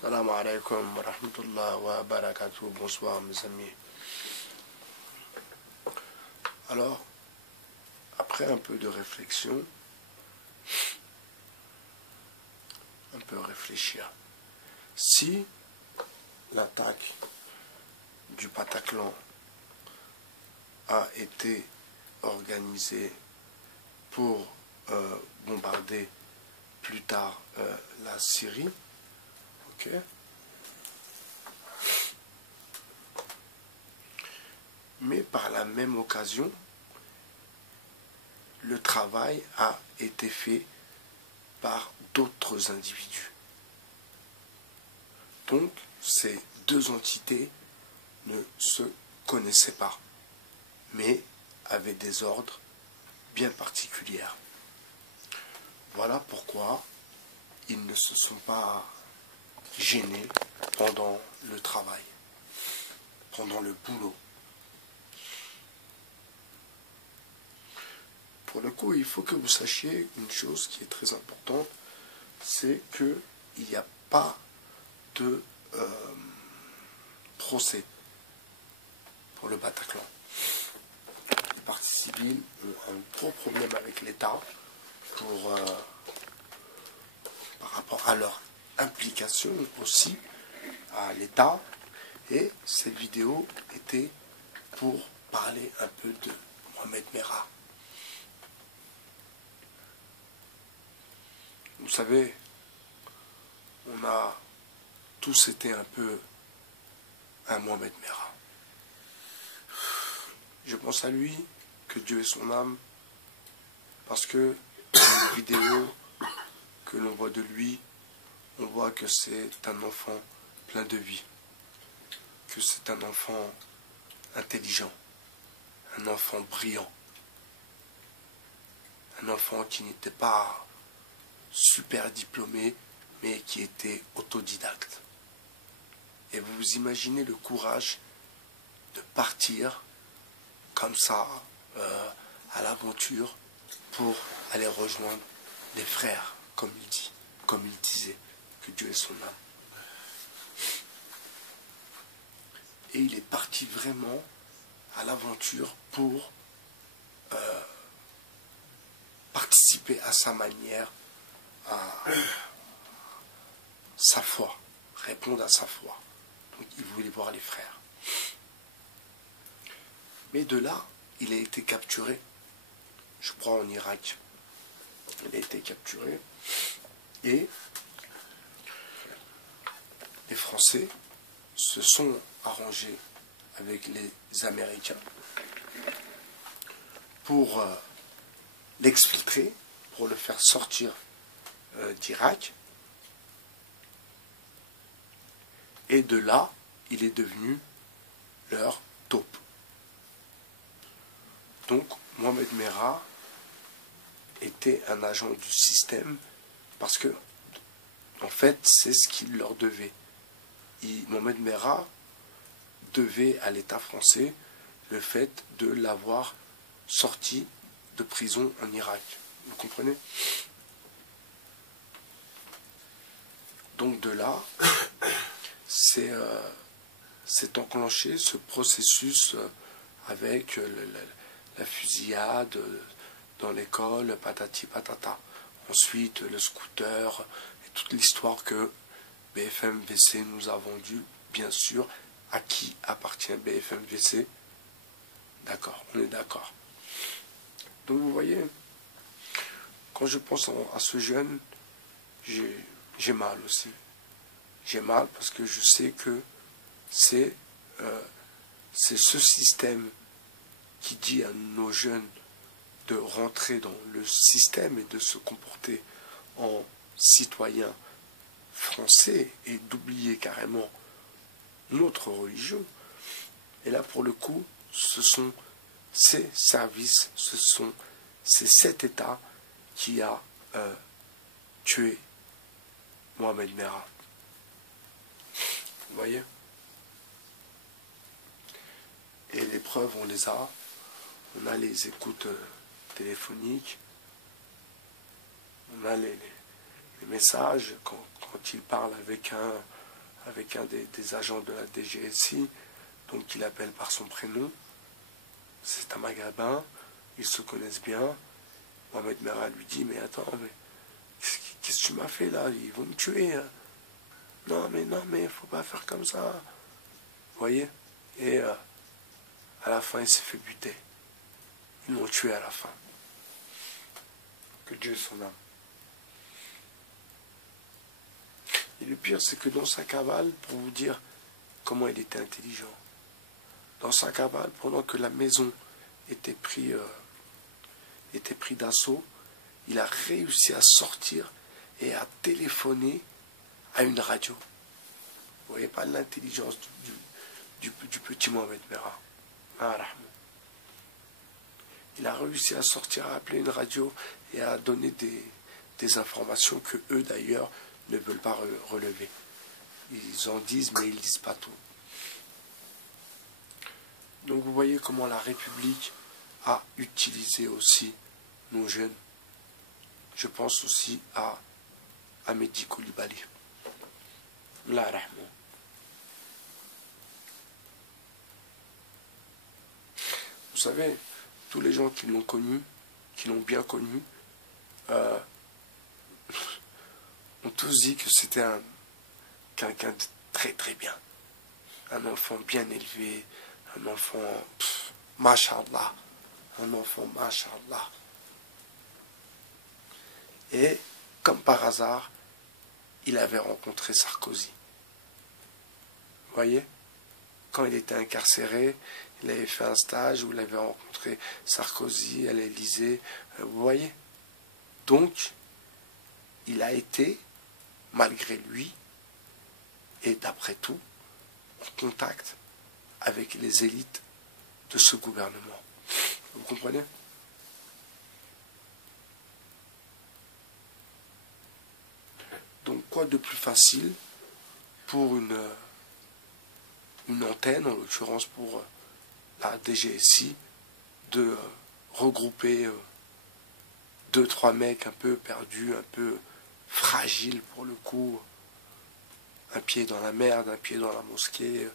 Salam alaikum wa rahmatullah wa barakatuh. Bonsoir mes amis. Alors, après un peu de réflexion, un peu réfléchir. Si l'attaque du Bataclan a été organisée pour bombarder plus tard la Syrie, ok, mais par la même occasion, le travail a été fait par d'autres individus. Donc, ces deux entités ne se connaissaient pas, mais avaient des ordres bien particuliers. Voilà pourquoi ils ne se sont pas gênés pendant le travail, pendant le boulot. Pour le coup, il faut que vous sachiez une chose qui est très importante, c'est qu'il n'y a pas de procès pour le Bataclan. Les parties civiles ont un gros problème avec l'État par rapport à leur implication aussi à l'État. Et cette vidéo était pour parler un peu de Mohamed Merah. Vous savez, on a tous été un peu un Mohamed Merah. Je pense à lui, que Dieu ait son âme, parce que dans les vidéos que l'on voit de lui, on voit que c'est un enfant plein de vie, que c'est un enfant intelligent, un enfant brillant, un enfant qui n'était pas super diplômé, mais qui était autodidacte. Et vous imaginez le courage de partir comme ça à l'aventure pour aller rejoindre les frères, comme il disait, que Dieu ait son âme. Et il est parti vraiment à l'aventure pour participer à sa manière à sa foi, répondre à sa foi. Donc il voulait voir les frères. Mais de là, il a été capturé, je crois en Irak. Il a été capturé et les Français se sont arrangés avec les Américains pour l'exfiltrer, pour le faire sortir d'Irak. Et de là, il est devenu leur taupe. Donc, Mohamed Merah était un agent du système parce que, en fait, c'est ce qu'il leur devait. Mohamed Merah devait à l'État français le fait de l'avoir sorti de prison en Irak. Vous comprenez? Donc de là, c'est enclenché ce processus avec la fusillade dans l'école, patati patata. Ensuite, le scooter et toute l'histoire que BFM VC nous a vendue, bien sûr. À qui appartient BFM VC? D'accord, on est d'accord. Donc vous voyez, quand je pense à ce jeune, j'ai mal aussi. J'ai mal parce que je sais que c'est ce système qui dit à nos jeunes de rentrer dans le système et de se comporter en citoyen français et d'oublier carrément notre religion. Et là, pour le coup, ce sont ces services, c'est cet État qui a tué Mohamed Merah. Vous voyez? Et les preuves, on les a. On a les écoutes téléphoniques. On a les messages quand il parle avec avec un des agents de la DGSI, donc il appelle par son prénom. C'est un maghrébin, ils se connaissent bien. Mohamed Merah lui dit, mais attends, mais qu'est-ce que tu m'as fait là? Ils vont me tuer. Hein. Non, mais faut pas faire comme ça. Vous voyez? Et à la fin, il s'est fait buter. Ils l'ont tué à la fin. Que Dieu son âme. Et le pire, c'est que dans sa cavale, pour vous dire comment il était intelligent, dans sa cavale, pendant que la maison était pris d'assaut, il a réussi à sortir et à téléphoner à une radio. Vous voyez pas l'intelligence du petit Mohamed Merah. Il a réussi à sortir, à appeler une radio et à donner des informations que eux d'ailleurs ne veulent pas relever. Ils en disent, mais ils ne disent pas tout. Donc vous voyez comment la République a utilisé aussi nos jeunes. Je pense aussi à Mehdi Koulibaly. La rahma. Vous savez, tous les gens qui l'ont connu, qui l'ont bien connu, ont tous dit que c'était quelqu'un de très très bien. Un enfant bien élevé, un enfant, mashallah, un enfant, mashallah. Et, comme par hasard, il avait rencontré Sarkozy. Vous voyez? Quand il était incarcéré, il avait fait un stage où il avait rencontré Sarkozy à l'Élysée. Vous voyez? Donc, il a été, malgré lui, et d'après tout, en contact avec les élites de ce gouvernement. Vous comprenez? Donc, quoi de plus facile pour une antenne, en l'occurrence pour la DGSI, de regrouper 2-3 mecs un peu perdus, un peu fragiles pour le coup, un pied dans la merde, un pied dans la mosquée,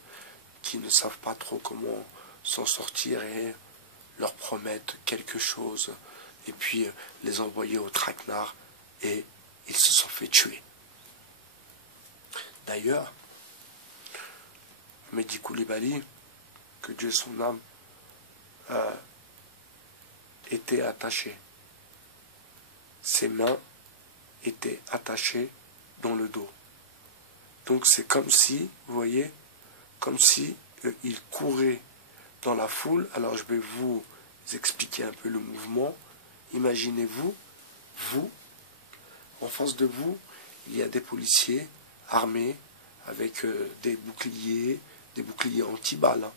qui ne savent pas trop comment s'en sortir et leur promettre quelque chose, et puis les envoyer au traquenard, et ils se sont fait tuer. D'ailleurs, Mehdi Koulibaly, que Dieu son âme, était attaché. Ses mains étaient attachées dans le dos. Donc c'est comme si, vous voyez, comme si il courait dans la foule. Alors je vais vous expliquer un peu le mouvement. Imaginez-vous, vous, en face de vous, il y a des policiers armés avec des boucliers anti-balles. Hein.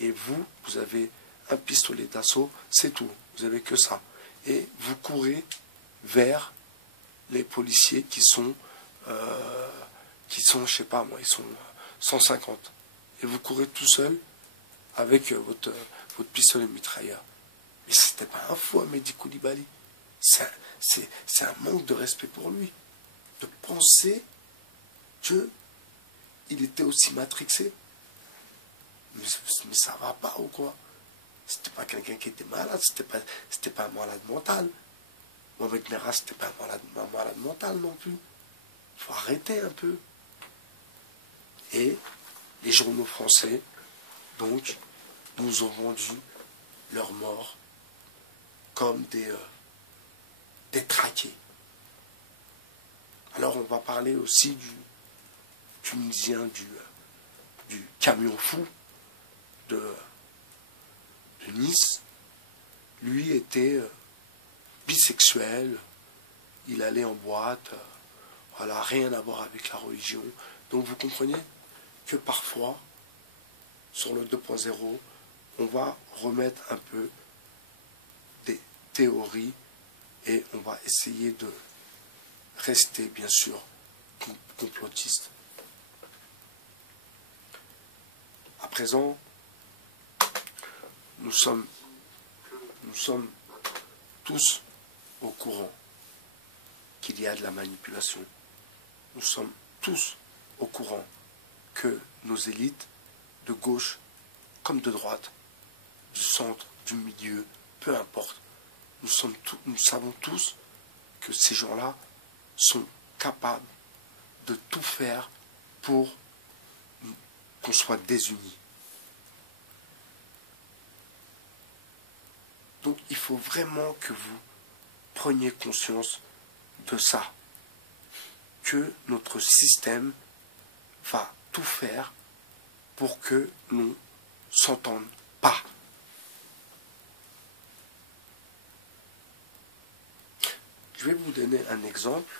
Et vous avez un pistolet d'assaut, c'est tout. Vous avez que ça. Et vous courez vers les policiers qui sont, je sais pas moi, ils sont 150. Et vous courez tout seul avec votre pistolet mitrailleur. Mais c'était pas un fou, Mehdi Koulibaly. C'est un manque de respect pour lui. De penser qu'il était aussi matrixé. Mais ça va pas ou quoi? C'était pas quelqu'un qui était malade, c'était pas un malade mental. Mohamed Merah, c'était pas un malade mental non plus. Il faut arrêter un peu. Et les journaux français, donc, nous ont vendu leur mort comme des traqués. Alors on va parler aussi du Tunisien, du camion fou de Nice. Lui était bisexuel, il allait en boîte, voilà, rien à voir avec la religion. Donc vous comprenez que parfois, sur le 2.0, on va remettre un peu des théories et on va essayer de rester, bien sûr, complotiste. À présent, nous sommes tous au courant qu'il y a de la manipulation. Nous sommes tous au courant que nos élites, de gauche comme de droite, du centre, du milieu, peu importe, nous savons tous que ces gens-là sont capables de tout faire pour qu'on soit désunis. Donc il faut vraiment que vous preniez conscience de ça, que notre système va tout faire pour que l'on ne s'entende pas. Je vais vous donner un exemple.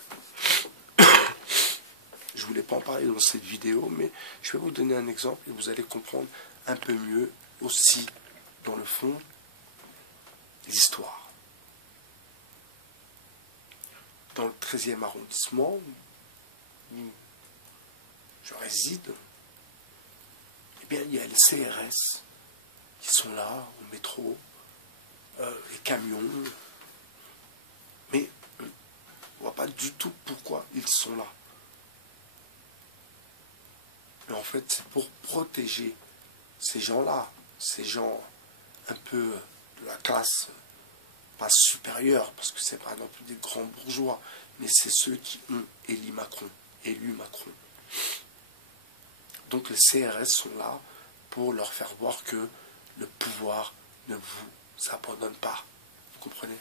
Je ne voulais pas en parler dans cette vidéo, mais je vais vous donner un exemple et vous allez comprendre un peu mieux aussi, dans le fond, l'histoire. Dans le 13e arrondissement, où je réside, eh bien, il y a les CRS qui sont là, au métro, les camions, mais on ne voit pas du tout pourquoi ils sont là. Mais en fait, c'est pour protéger ces gens-là, ces gens un peu de la classe pas supérieure, parce que c'est pas non plus des grands bourgeois, mais c'est ceux qui ont élu Macron. Donc les CRS sont là pour leur faire voir que le pouvoir ne vous abandonne pas. Vous comprenez?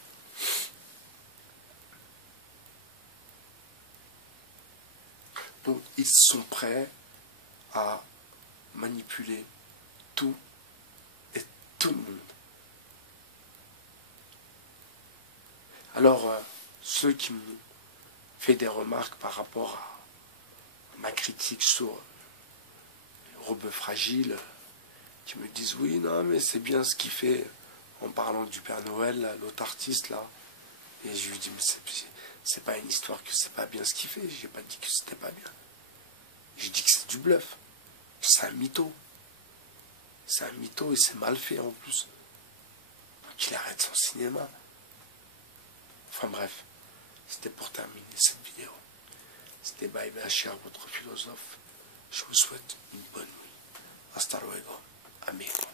Donc ils sont prêts à manipuler tout et tout le monde. Alors, ceux qui m'ont fait des remarques par rapport à ma critique sur les robes fragiles, qui me disent oui, non, mais c'est bien ce qu'il fait en parlant du Père Noël, l'autre artiste là. Et je lui dis, mais c'est pas une histoire que c'est pas bien ce qu'il fait. J'ai pas dit que c'était pas bien. Je dis que c'est du bluff. C'est un mytho. C'est un mytho et c'est mal fait en plus. Qu'il arrête son cinéma. Enfin bref, c'était pour terminer cette vidéo. C'était Bye Bachir, votre philosophe. Je vous souhaite une bonne nuit. Hasta luego, amigo.